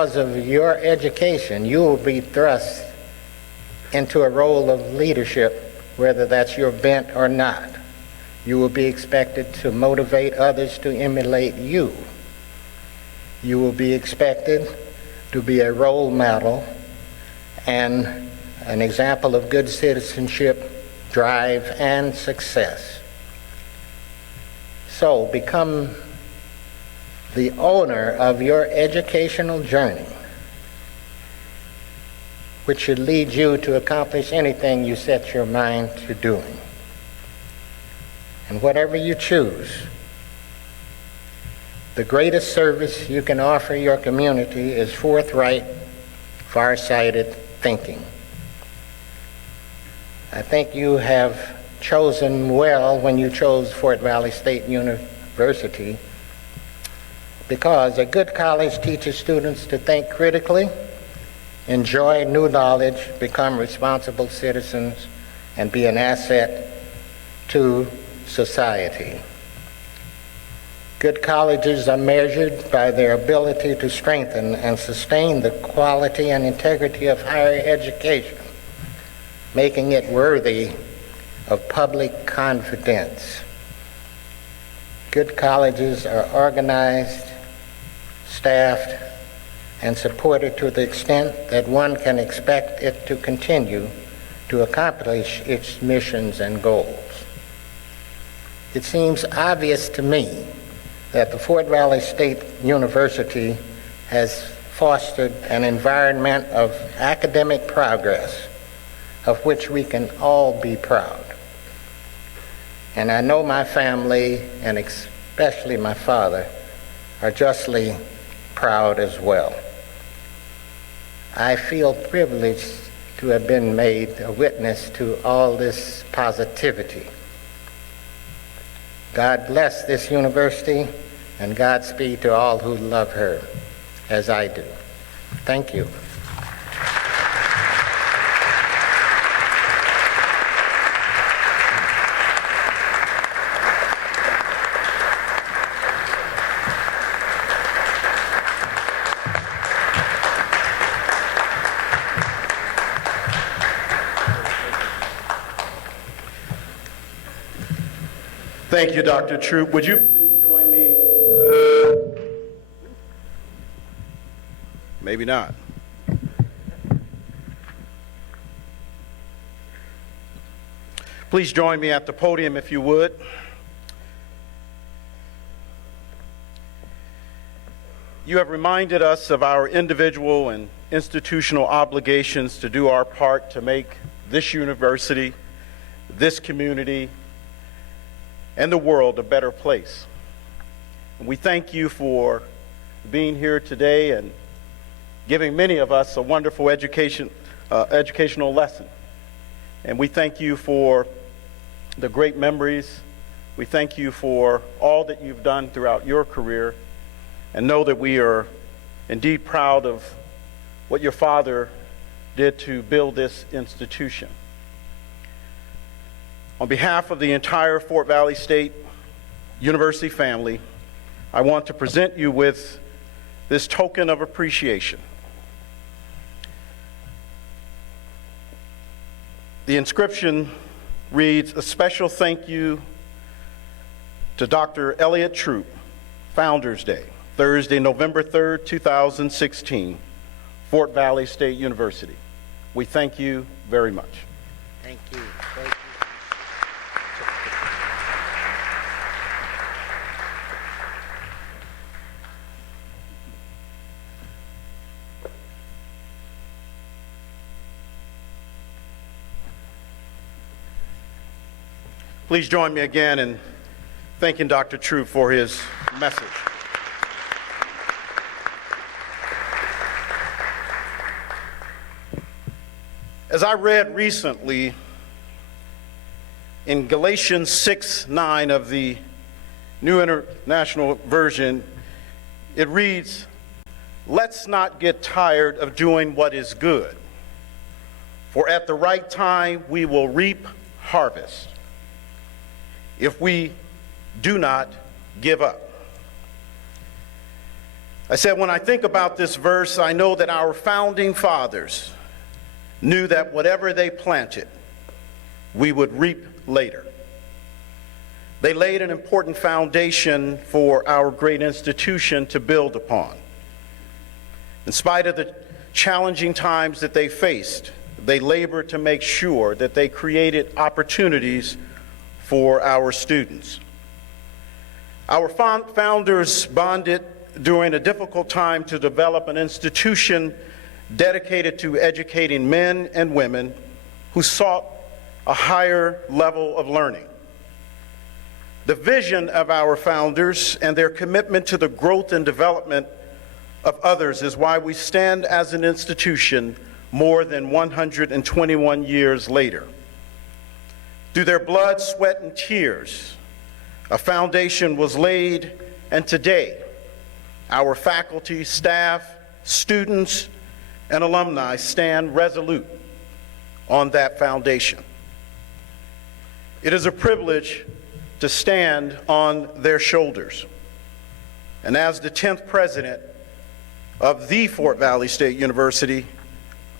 Because of your education, you will be thrust into a role of leadership, whether that's your bent or not. You will be expected to motivate others to emulate you. You will be expected to be a role model and an example of good citizenship, drive, and success. So become the owner of your educational journey, which should lead you to accomplish anything you set your mind to doing. And whatever you choose, the greatest service you can offer your community is forthright, far-sighted thinking. I think you have chosen well when you chose Fort Valley State University, because a good college teaches students to think critically, enjoy new knowledge, become responsible citizens, and be an asset to society. Good colleges are measured by their ability to strengthen and sustain the quality and integrity of higher education, making it worthy of public confidence. Good colleges are organized, staffed, and supported to the extent that one can expect it to continue to accomplish its missions and goals. It seems obvious to me that the Fort Valley State University has fostered an environment of academic progress of which we can all be proud. And I know my family, and especially my father, are justly proud as well. I feel privileged to have been made a witness to all this positivity. God bless this university, and Godspeed to all who love her, as I do. Thank you. Thank you, Dr. Troop. Would you please join me? Maybe not. Please join me at the podium if you would. You have reminded us of our individual and institutional obligations to do our part to make this university, this community, and the world a better place. And we thank you for being here today and giving many of us a wonderful educational lesson. And we thank you for the great memories. We thank you for all that you've done throughout your career, and know that we are indeed proud of what your father did to build this institution. On behalf of the entire Fort Valley State University family, I want to present you with this token of appreciation. The inscription reads, "A special thank you to Dr. Elliott Troop, Founders Day, Thursday, November 3rd, 2016, Fort Valley State University." We thank you very much. Thank you. Thank you. Please join me again in thanking Dr. Troop for his message. As I read recently in Galatians 6:9 of the New International Version, it reads, "Let's not get tired of doing what is good, for at the right time we will reap harvest if we do not give up." I said, when I think about this verse, I know that our founding fathers knew that whatever they planted, we would reap later. They laid an important foundation for our great institution to build upon. In spite of the challenging times that they faced, they labored to make sure that they created opportunities for our students. Our founders bonded during a difficult time to develop an institution dedicated to educating men and women who sought a higher level of learning. The vision of our founders and their commitment to the growth and development of others is why we stand as an institution more than 121 years later. Through their blood, sweat, and tears, a foundation was laid, and today, our faculty, staff, students, and alumni stand resolute on that foundation. It is a privilege to stand on their shoulders. And as the 10th president of the Fort Valley State University,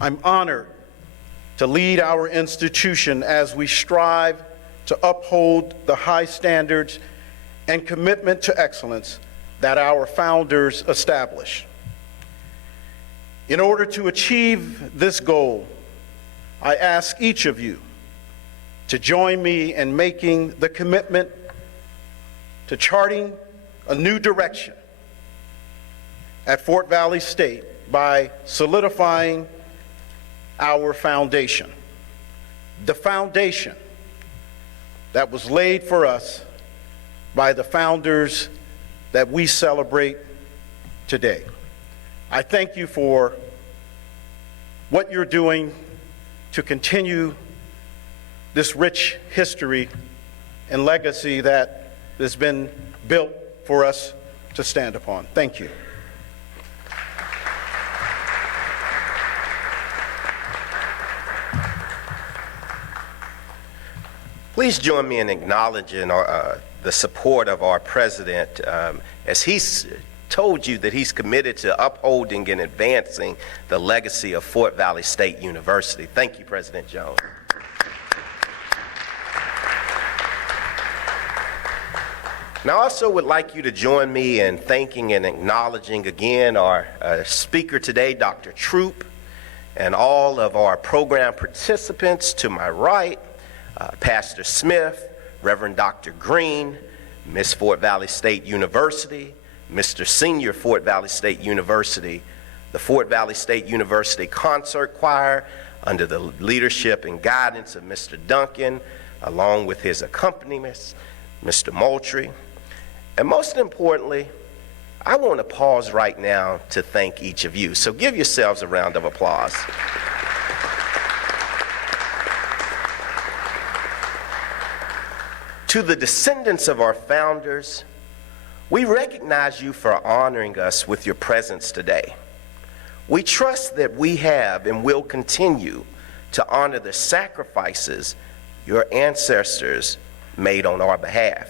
I'm honored to lead our institution as we strive to uphold the high standards and commitment to excellence that our founders established. In order to achieve this goal, I ask each of you to join me in making the commitment to charting a new direction at Fort Valley State by solidifying our foundation, the foundation that was laid for us by the founders that we celebrate today. I thank you for what you're doing to continue this rich history and legacy that has been built for us to stand upon. Thank you. Please join me in acknowledging the support of our president as he's told you that he's committed to upholding and advancing the legacy of Fort Valley State University. Thank you, President Jones. Now, I also would like you to join me in thanking and acknowledging again our speaker today, Dr. Troop, and all of our program participants to my right, Pastor Smith, Reverend Dr. Green, Miss Fort Valley State University, Mr. Senior Fort Valley State University, the Fort Valley State University Concert Choir under the leadership and guidance of Mr. Duncan, along with his accompaniments, Mr. Moultrie. And most importantly, I want to pause right now to thank each of you. So give yourselves a round of applause. To the descendants of our founders, we recognize you for honoring us with your presence today. We trust that we have and will continue to honor the sacrifices your ancestors made on our behalf.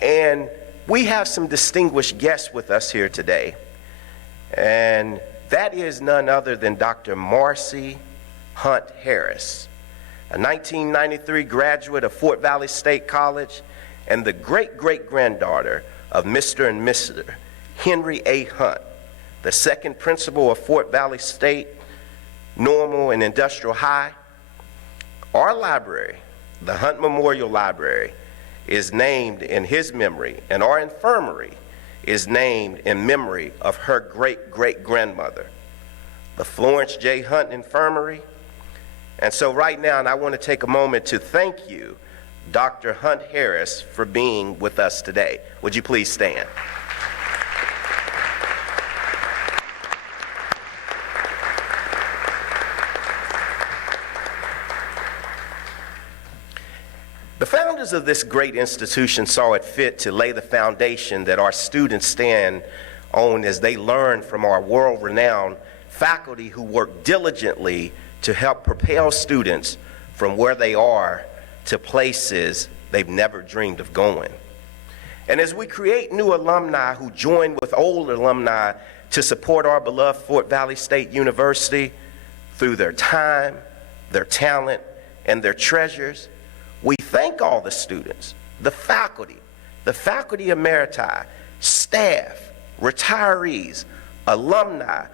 And we have some distinguished guests with us here today, and that is none other than Dr. Marcy Hunt Harris, a 1993 graduate of Fort Valley State College and the great-great-granddaughter of Mr. and Mrs. Henry A. Hunt, the second principal of Fort Valley State Normal and Industrial High. Our library, the Hunt Memorial Library, is named in his memory, and our infirmary is named in memory of her great-great-grandmother, the Florence J. Hunt Infirmary. And so right now, and I want to take a moment to thank you, Dr. Hunt Harris, for being with us today. Would you please stand? The founders of this great institution saw it fit to lay the foundation that our students stand on as they learn from our world-renowned faculty who work diligently to help propel students from where they are to places they've never dreamed of going. And as we create new alumni who join with old alumni to support our beloved Fort Valley State University through their time, their talent, and their treasures, we thank all the students, the faculty emeriti, staff, retirees, alumni,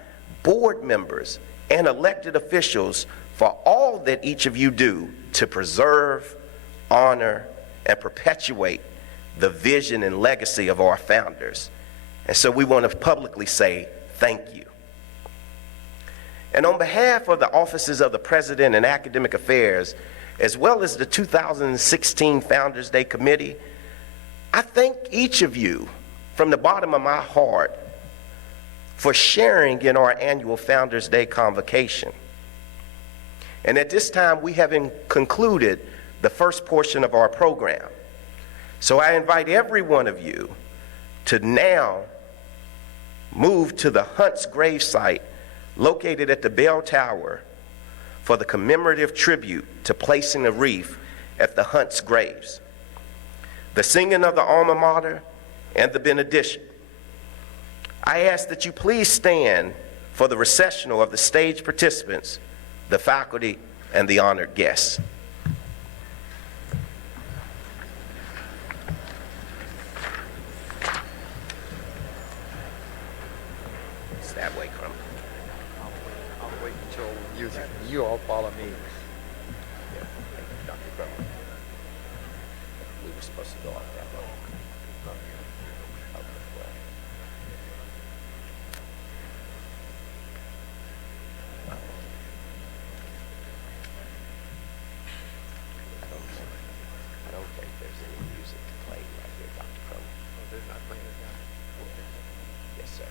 board members, and elected officials for all that each of you do to preserve, honor, and perpetuate the vision and legacy of our founders. And so we want to publicly say thank you. And on behalf of the offices of the President and Academic Affairs, as well as the 2016 Founders Day Committee, I thank each of you from the bottom of my heart for sharing in our annual Founders Day Convocation. And at this time, we have concluded the first portion of our program. So I invite every one of you to now move to the Hunt's gravesite located at the Bell Tower for the commemorative tribute to placing a wreath at the Hunt's graves, the singing of the alma mater, and the benediction. I ask that you please stand for the recessional of the stage participants, the faculty, and the honored guests. It's that way, Crumb. I'll wait until you all follow me. Yeah, thank you, Dr. Crumb. We were supposed to go up that way. Okay, well. I don't think there's any music playing right here, Dr. Crumb. Oh, they're not playing it down. Yes, sir.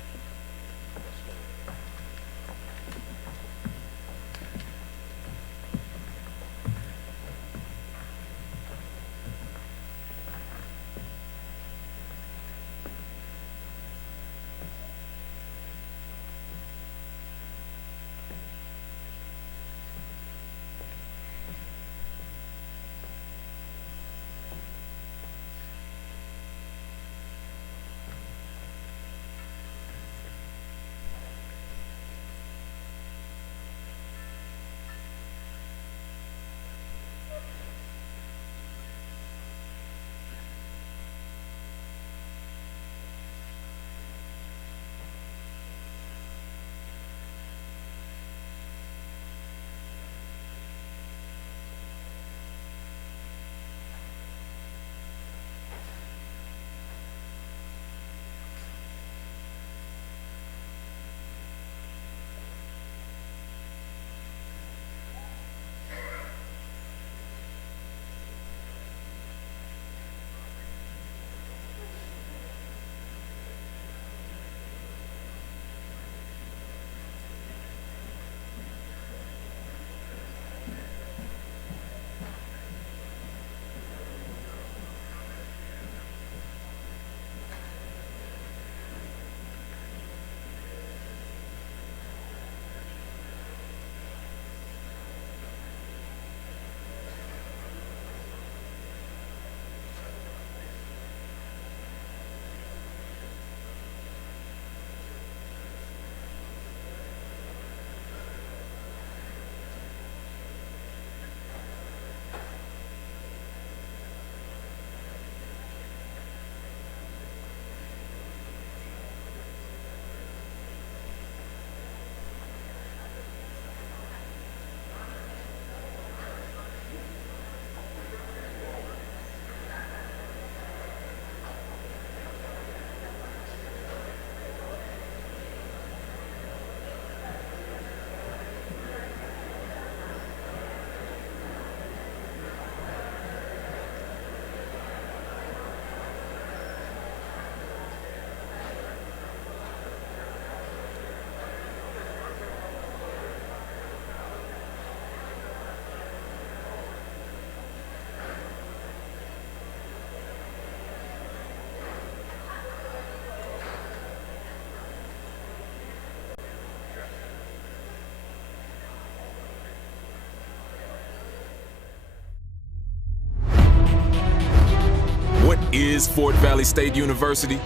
What is Fort Valley State University?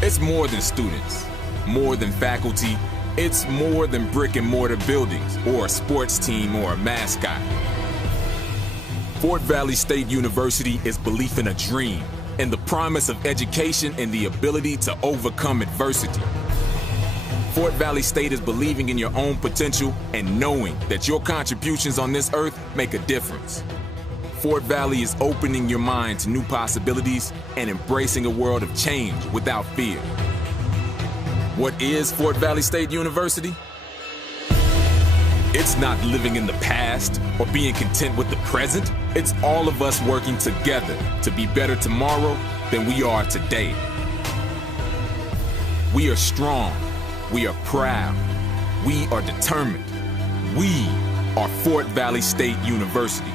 It's more than students, more than faculty. It's more than brick and mortar buildings or a sports team or a mascot. Fort Valley State University is belief in a dream and the promise of education and the ability to overcome adversity. Fort Valley State is believing in your own potential and knowing that your contributions on this earth make a difference. Fort Valley is opening your mind to new possibilities and embracing a world of change without fear. What is Fort Valley State University? It's not living in the past or being content with the present. It's all of us working together to be better tomorrow than we are today. We are strong. We are proud. We are determined. We are Fort Valley State University.